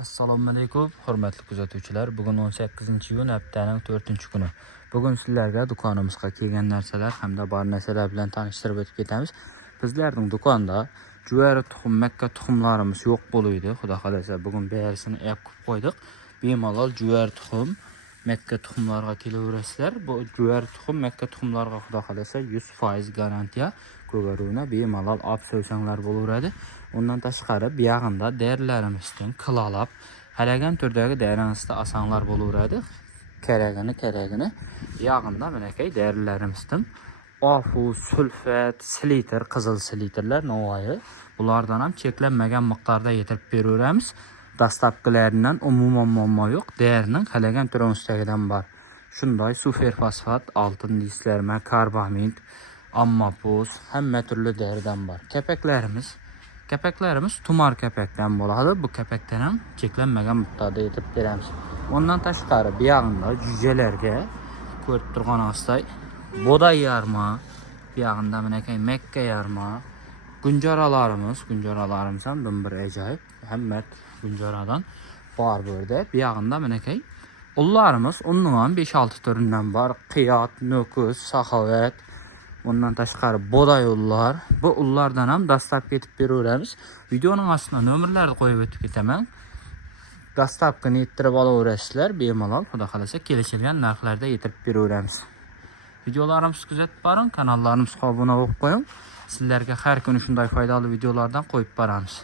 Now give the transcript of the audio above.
Assalomu alaykum, hurmatli kuzatuvchilar. Bugun 18-iyun haftaning 4-kuni. Bugun sizlarga do'konimizga kelgan narsalar hamda bor narsalar bilan tanishtirib o'tib ketamiz. Bizlarning do'konda juvari tuxum, makka tuxumlarimiz yo'q bo'ladi. Xudo xolasa bugun berisini ep qo'ydik. Bemalol juvari tuxum, makka tuxumlarga kelaverasizlar. Bu juvari tuxum, makka tuxumlarga xudo xolasa 100% garantiya ko'garuvni bemalol olib so'ysanglar bo'laveradi. Ondan tashqari bu yog'inda derilarimizdan qilalab, haragan turdagi derilarimizda asanglar bo'laveradi. Keragini yog'inda menakay derilarimizdan ofu, sulfat, silitr, qizil silitrlar novoyi. Bulardan ham cheklanmagan miqdorda yetirib beraveramiz. Dastlabkilaridan umuman muammo yo'q. Derining halagan turmushdagidan bor. Shunday superfosfat, oltin dislarma, karbamid, ammapos, hamma turli deridan bor. Kepaklarimiz tumar kepakdan bo'ladi. Bu kepakdan ham cheklanmagan miqdorda yetirib beramiz. Ondan tashqari bu yog'inda jujalarga ko'rib turganingizdek boday yarma, bu yog'inda menakay makka yarma, gunjoralarimiz ham bir ajoyib, hamma gunjoradan bor bu yerda. Bu yog'inda menakay ullarimiz undan 5-6 turidan bor. Qiyot, nokus, saxovat. Ondan tashqari boday ullar. Bu ullardan ham dastlab ketib beraveramiz. Videoning ostuna nomerlarni qo'yib o'tib ketaman. Dastlabkini yetirib olaverasizlar bemalol. Xudo xolasa kelishilgan narxlarda yetirib beraveramiz. Videolarimizni kuzatib boring, kanallarimizga obuna bo'lib qo'ying. Sizlarga har kuni shunday foydali videolardan qo'yib boramiz.